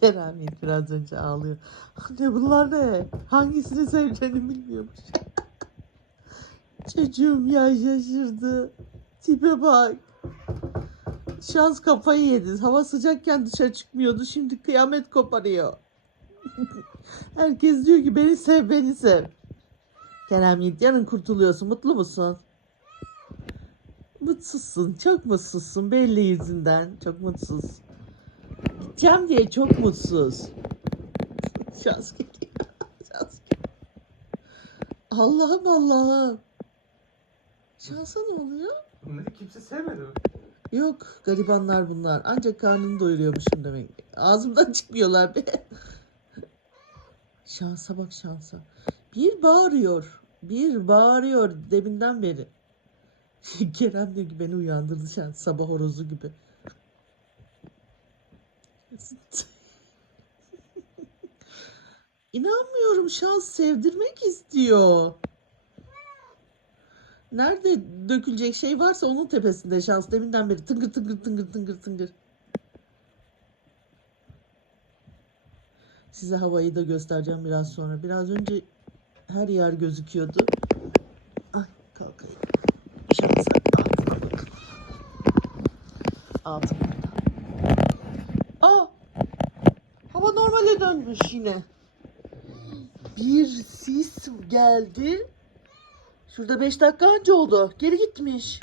Kerem Yiğit biraz önce ağlıyor. Anne bunlar ne? Hangisini seveceğini bilmiyormuş. Çocuğum ya şaşırdı. Tipe bak. Şans kafayı yedi. Hava sıcakken dışarı çıkmıyordu. Şimdi kıyamet koparıyor. Herkes diyor ki beni sev beni sev. Kerem Yiğit yarın kurtuluyorsun. Mutlu musun? Mutsuzsun. Çok mutsuzsun. Belli yüzünden. Çok mutsuz. Gideceğim diye çok mutsuz. Şans geliyor. Şans geliyor. Allah'ım Allah'ım. Şansa ne oluyor? Bunları kimse sevmedi mi? Yok garibanlar bunlar. Ancak karnını doyuruyormuşum demek. Ağzımdan çıkmıyorlar be. Şansa bak şansa. Bir bağırıyor. Bir bağırıyor deminden beri. Kerem diyor ki beni uyandırdı şans. Sabah horozu gibi. İnanmıyorum şans sevdirmek istiyor. Nerede dökülecek şey varsa onun tepesinde şans. Deminden beri tıngır tıngır tıngır tıngır tıngır. Size havayı da göstereceğim biraz sonra. Biraz önce her yer gözüküyordu. Ay kalkayım. Şansa altına bakın. Altına. Aa! Hava normale dönmüş yine. Bir sis geldi. Şurada 5 dakika önce oldu. Geri gitmiş.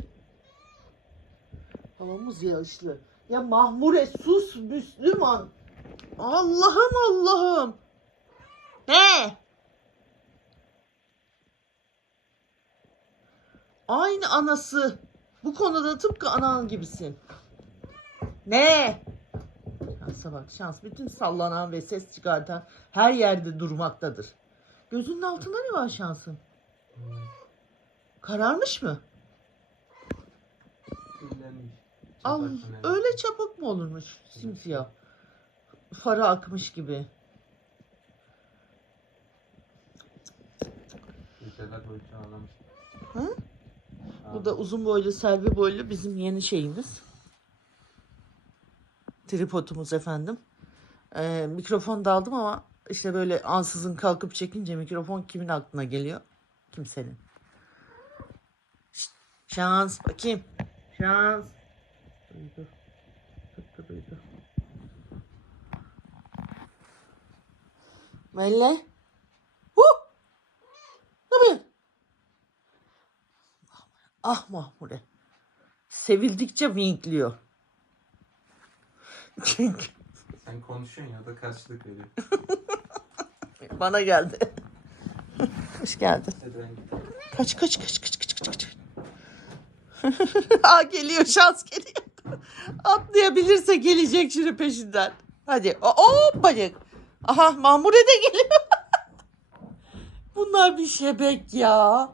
Havamız yağışlı. Ya Mahmure sus Müslüman. Allah'ım Allah'ım. Ne? Aynı anası. Bu konuda tıpkı anan gibisin. Ne? Şansa bak şans. Bütün sallanan ve ses çıkartan her yerde durmaktadır. Gözünün altında ne var şansın? Kararmış mı? Kirlenmiş. Al, öyle çabuk mu olurmuş? Simsiyah. Farı akmış gibi. Hı? Bu da uzun boylu, selvi boylu bizim yeni şeyimiz. Tripodumuz efendim. Ee, mikrofon da aldım ama işte böyle ansızın kalkıp çekince mikrofon kimin aklına geliyor? Kimsenin. Şşt, şans bakayım. Şans. Duydu. Tıpkı duydu. Melle. Ne yapıyorsun? Ah Mahmure. Sevildikçe winkliyor. Çünkü Sen konuşuyorsun ya da karşılık veriyor. bana geldi. Hoş geldin. Kaç kaç kaç kaç kaç kaç kaç. Aa geliyor şans geliyor. Atlayabilirse gelecek şimdi peşinden. Hadi. O hoppacık. Aha Mahmure de geliyor. Bunlar bir şebek ya.